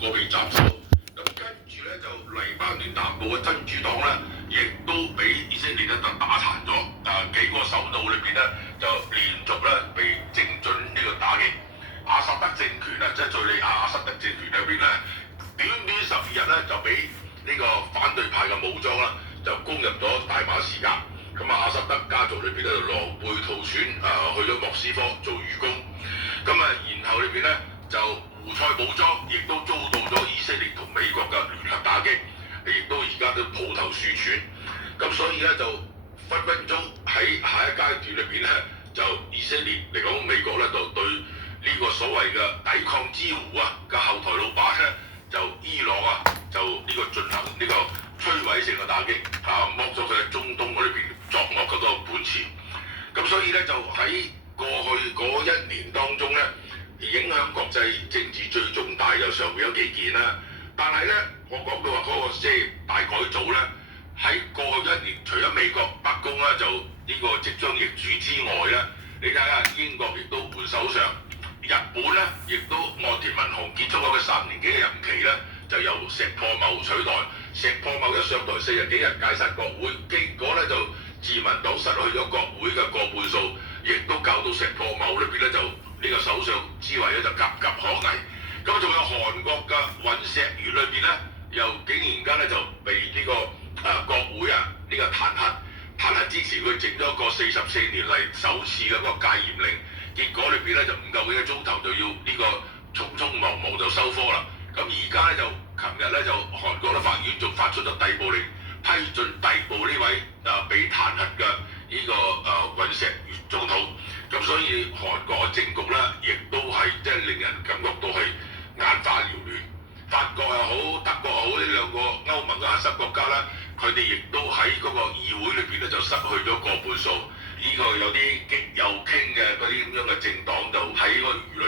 個被斬首。咁跟住咧就黎巴嫩南部嘅真主黨咧，亦都俾以色列咧就打殘咗。幾個首腦裏邊咧就連續咧被精準呢個打擊。阿薩德政權啊，即係敍利亞阿薩德政權裏邊咧，短短12日咧就俾呢個反對派嘅武裝啦，就攻入咗大馬士革。咁阿薩德家族裏邊咧就狼狽逃竄，去咗莫斯科做寓工。咁然後裏邊咧就胡塞武裝亦都遭到咗以色列同美國嘅聯合打擊，亦都而家都抱頭鼠竄。咁所以咧就分分鐘喺下一階段裏邊咧，就以色列嚟講，美國咧就對呢個所謂嘅抵抗之狐嘅後台老闆咧，就伊朗就呢個進行呢個摧毀性嘅打擊，剝咗佢喺中東嗰裏邊作惡嗰個本錢。咁所以咧就喺過去嗰1年當中咧，影響國際政治最重大就上面有幾件啦。但係咧，我講到話嗰個即係大改組咧，喺過去1年，除咗美國白宮咧就呢個即將易主之外咧，你睇下英國亦都換首相，日本咧亦都岸田文雄結束咗佢3年幾嘅任期咧，就由石破茂取代。石破茂一上台40幾日解散國會，結果咧就自民黨失去咗國會嘅過半數，亦都搞到石破茂裏邊咧就呢個首相之位咧就岌岌可危。咁仲有韓國嘅尹錫悅裏邊咧，又竟然間咧就被呢個國會呢個彈劾之前佢整咗一個44年嚟首次嘅嗰個戒嚴令，結果裏邊咧就唔夠幾個鐘頭就要呢個匆匆忙忙就收科啦。咁而家咧就琴日咧就韓國嘅法院仲發出咗逮捕令，批准逮捕呢位被彈劾嘅呢個尹錫悅總統。咁所以韓國嘅政局咧，亦都係即係令人感覺到係眼花繚亂。法國又好，德國又好，呢兩個歐盟嘅核心國家咧，佢哋亦都喺嗰個議會裏邊咧就失去咗過半數。呢個有啲極右傾嘅嗰啲咁樣嘅政黨就喺個輿